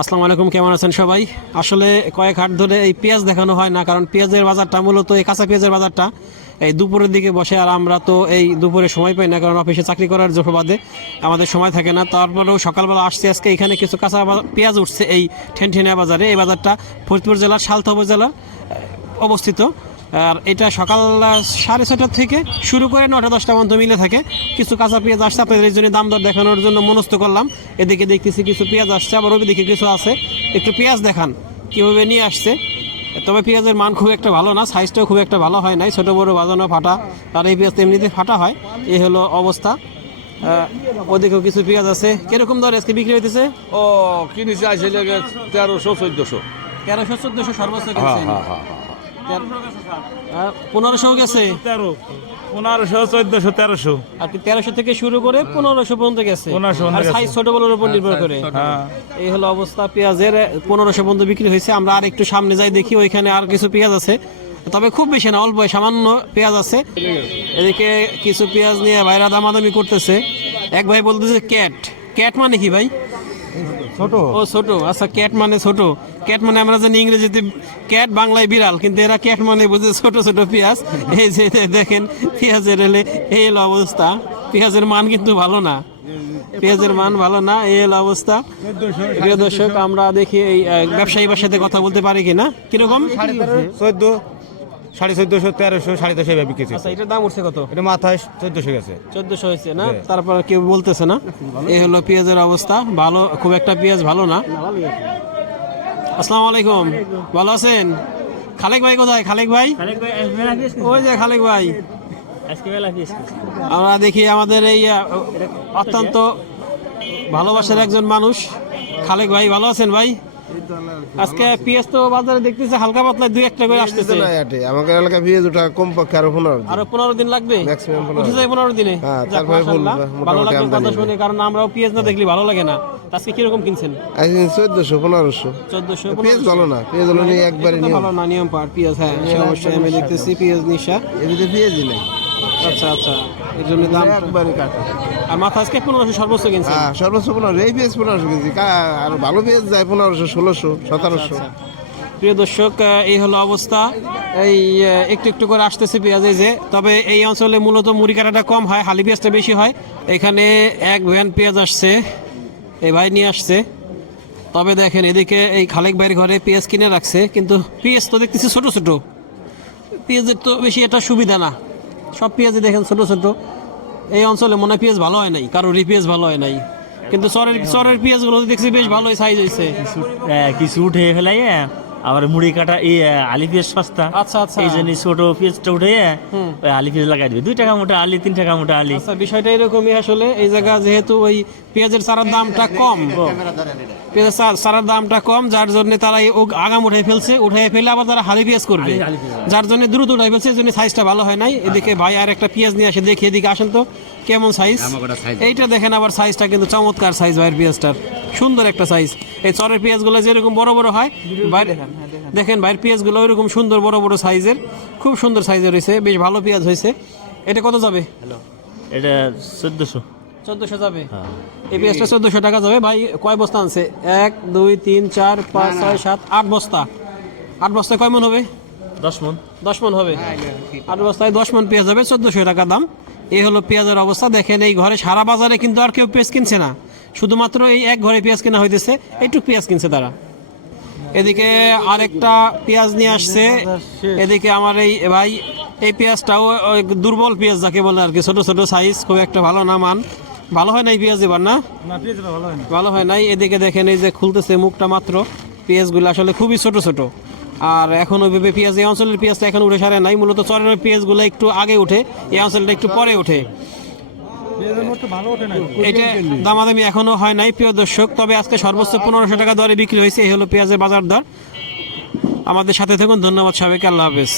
আসসালামু আলাইকুম, কেমন আছেন সবাই? আসলে কয়েক হাট ধরে এই পেঁয়াজ দেখানো হয় না, কারণ পেঁয়াজের বাজারটা মূলত এই কাঁচা পেঁয়াজের বাজারটা। এই দুপুরের দিকে বসে আর আমরা তো এই দুপুরে সময় পাই না, কারণ অফিসে চাকরি করার জোফবাদে আমাদের সময় থাকে না। তারপরেও সকালবেলা আসছে, আজকে এখানে কিছু কাঁচা পেঁয়াজ উঠছে এই ঠেনঠেনিয়া বাজারে। এই বাজারটা ফরিদপুর জেলার সালথা উপজেলার অবস্থিত। আর এটা সকাল সাড়ে ছটার থেকে শুরু করে নটা দশটা পর্যন্ত মিলে থাকে। কিছু কাঁচা পেঁয়াজ আসছে আপনাদের এই জন্য দাম দর দেখানোর জন্য মনস্থ করলাম। এদিকে দেখতেছি কিছু পেঁয়াজ আসছে আবার ওইদিকে কিছু আছে। একটু পেঁয়াজ দেখান কীভাবে নিয়ে আসছে। তবে পেঁয়াজের মান খুব একটা ভালো না সাইজটাও খুব একটা ভালো হয় নাই। ছোটো বড়ো বাজানো ফাটা আর এই পেঁয়াজ এমনিতে ফাটা হয়। এই হলো অবস্থা। ওদিকেও কিছু পেঁয়াজ আছে। কীরকম দর আজকে বিক্রি হইতেছে? ও কিনেছি তেরোশো চোদ্দশো। তেরোশো চোদ্দশো সর্বোচ্চ পনেরোশো গেছে তেরো। পনেরোশো চোদ্দশো তেরোশো। আর কি তেরোশো থেকে শুরু করে পনেরোশো পর্যন্ত গেছে? আর সাইজ ছোট বড়োর উপর নির্ভর করে। হ্যাঁ এই হলো অবস্থা পেঁয়াজের পনেরোশো পর্যন্ত বিক্রি হয়েছে। আমরা আর একটু সামনে যাই দেখি ওইখানে আর কিছু পেঁয়াজ আছে। তবে খুব বেশি না অল্প সামান্য পেঁয়াজ আছে। এদিকে কিছু পেঁয়াজ নিয়ে ভাইরা দামাদামি করতেছে। এক ভাই বলতেছে ক্যাট। ক্যাট মানে কি ভাই? ছোট। ও ছোট। আচ্ছা ক্যাট মানে ছোট। ক্যাট মানে আমরা জানি ইংরেজিতে ক্যাট বাংলায় বিড়াল কিন্তু এরা ক্যাট মানে বুঝে ছোট ছোট পেঁয়াজ। এই যে দেখেন পেঁয়াজের এলে এই হলো অবস্থা। পেঁয়াজের মান কিন্তু ভালো না। পেঁয়াজের মান ভালো না এই হলো অবস্থা। প্রিয় দর্শক আমরা দেখি এই আহ, ব্যবসায়ীবার সাথে কথা বলতে পারি কিনা? কীরকম? চোদ্দ সাড়ে চোদ্দশো তেরোশো সাড়ে দশ এভাবে আচ্ছা এটার দাম উঠছে কত? এটা মাথায় চোদ্দশো গেছে। চোদ্দশো হয়েছে না? তারপর কেউ বলতেছে না। এই হলো পেঁয়াজের অবস্থা। ভালো খুব একটা পেঁয়াজ ভালো না। আসসালামু আলাইকুম। ভালো আছেন? খালেক ভাই কোথায়? খালেক ভাই? ওই যে খালেক ভাই। আমরা দেখি আমাদের এই অত্যন্ত ভালোবাসার একজন মানুষ। খালেক ভাই ভালো আছেন ভাই? আজকে পেঁয়াজ তো বাজারে দেখতেছে হালকা পাতলা দুই একটা করে আসতেছে। না আটে। আমাদের এলাকা পেঁয়াজ ওটা কমপক্ষে আরও পনেরো দিন। আরও পনেরো দিন লাগবে? Maximum পনেরো যায় পনেরো দিনে? হ্যাঁ, তারপরে ভালো আমদানি কথা শুনে কারণ আমরাও পেঁয়াজ না দেখলে ভালো লাগে না। আজকে কীরকম কিনছেন? একদিন চোদ্দশো পনেরোশো। চোদ্দশো পেঁয়াজ ভালো না পেঁয়াজ হলো একবারে ভালো না নিয়ম পার। পেঁয়াজ হ্যাঁ সে অবশ্যই আমি দেখতেছি পেঁয়াজ নিশা। এদিকে পেঁয়াজই নাই। আচ্ছা আচ্ছা। এর জন্য দাম একবারে কাটা। আর মাথা আজকে পনেরোশো সর্বোচ্চ কিনছেন হ্যাঁ সর্বোচ্চ পনেরো এই পেঁয়াজ পনেরোশো কেজি। আর ভালো পেঁয়াজ যায় পনেরোশো ষোলোশো সতেরোশো। প্রিয় দর্শক এই হলো অবস্থা। এই একটু একটু করে আসতেছে পেঁয়াজ এই যে তবে এই অঞ্চলে মূলত মুড়ি কাটাটা কম হয় হালি পেঁয়াজটা বেশি হয়। এখানে এক ভ্যান পেঁয়াজ আসছে এই ভাই নিয়ে আসছে। তবে দেখেন এদিকে এই খালেক ভাইয়ের ঘরে পেঁয়াজ কিনে রাখছে কিন্তু পেঁয়াজ তো দেখতেছি ছোট ছোট। পেঁয়াজের তো বেশি এটা সুবিধা না। সব পেঁয়াজে দেখেন ছোট ছোট। এই অঞ্চলে মনে হয় পেঁয়াজ ভালো হয় নাই কারোরই পেঁয়াজ ভালো হয় নাই। কিন্তু চরের চরের পেঁয়াজগুলো দেখছি বেশ ভালোই সাইজ হয়েছে কিছু উঠে ফেলাই আবার মুড়ি কাটা এই আলি পেঁয়াজ সস্তা। আচ্ছা আচ্ছা। এই জন্য ছোট পেঁয়াজটা উঠে ওই আলি পেঁয়াজ লাগাই দিবে। দুই টাকা মোটা আলি তিন টাকা মোটা আলি। আচ্ছা বিষয়টা এরকমই আসলে এই জায়গা যেহেতু ওই পেঁয়াজের চারার দামটা কম। চা- দামটা কম যার জন্য তারা এই আগাম উঠে ফেলছে। উঠে ফেলে আবার তারা হালি পেঁয়াজ করবে। যার জন্য দ্রুত উঠে ফেলছে এই জন্য সাইজটা ভালো হয় নাই। এদিকে ভাই আর একটা পেঁয়াজ নিয়ে আসে দেখি এদিকে আসেন তো। কেমন সাইজ এইটা দেখেন আবার সাইজটা কিন্তু চমৎকার সাইজ ভাইয়ের পেঁয়াজটার। সুন্দর একটা সাইজ এই চরের পেঁয়াজগুলো যেরকম বড় বড় হয় বাইরে দেখেন ভাইয়ের পেঁয়াজগুলো ওইরকম সুন্দর বড় বড় সাইজের খুব সুন্দর সাইজের হয়েছে বেশ ভালো পেঁয়াজ হয়েছে। এটা কত যাবে? এটা চোদ্দশো। চোদ্দশো যাবে। এই পেঁয়াজটা চোদ্দশো টাকা যাবে। ভাই কয় বস্তা আনছে? এক দুই তিন চার পাঁচ ছয় সাত আট বস্তা। আট বস্তায় কয় মন হবে? দশ মন। দশ মন হবে। আট বস্তায় দশ মন পেঁয়াজ হবে চোদ্দশো টাকা দাম। এই হলো পেঁয়াজের অবস্থা। দেখেন এই ঘরে সারা বাজারে কিন্তু আর কেউ পেঁয়াজ কিনছে না। শুধুমাত্র এই এক ঘরে পেঁয়াজ কেনা হইতেছে। একটু পেঁয়াজ কিনছে তারা। এদিকে আরেকটা পেঁয়াজ নিয়ে আসছে। এদিকে আমার এই ভাই এই পেঁয়াজটাও দুর্বল পেঁয়াজ যাকে বলে আর কি ছোট ছোট সাইজ খুব একটা ভালো না মান। ভালো হয় নাই পেঁয়াজ এবার না? ভালো হয় নাই? এদিকে দেখেন এই যে খুলতেছে মুখটা মাত্র। পেঁয়াজগুলো আসলে খুবই ছোট ছোট। আর এখন ওইভাবে পেঁয়াজ এই অঞ্চলের পেঁয়াজটা এখন উঠে সারে নাই। মূলত চরের পেঁয়াজগুলো একটু আগে উঠে এই অঞ্চলটা একটু পরে না। এটা দামাদামি এখনও হয় নাই প্রিয় দর্শক। তবে আজকে সর্বোচ্চ পনেরোশো টাকা দরে বিক্রি হয়েছে। এই হলো পেঁয়াজের বাজার দর। আমাদের সাথে থাকুন। ধন্যবাদ সবাইকে। আল্লাহ হাফেজ।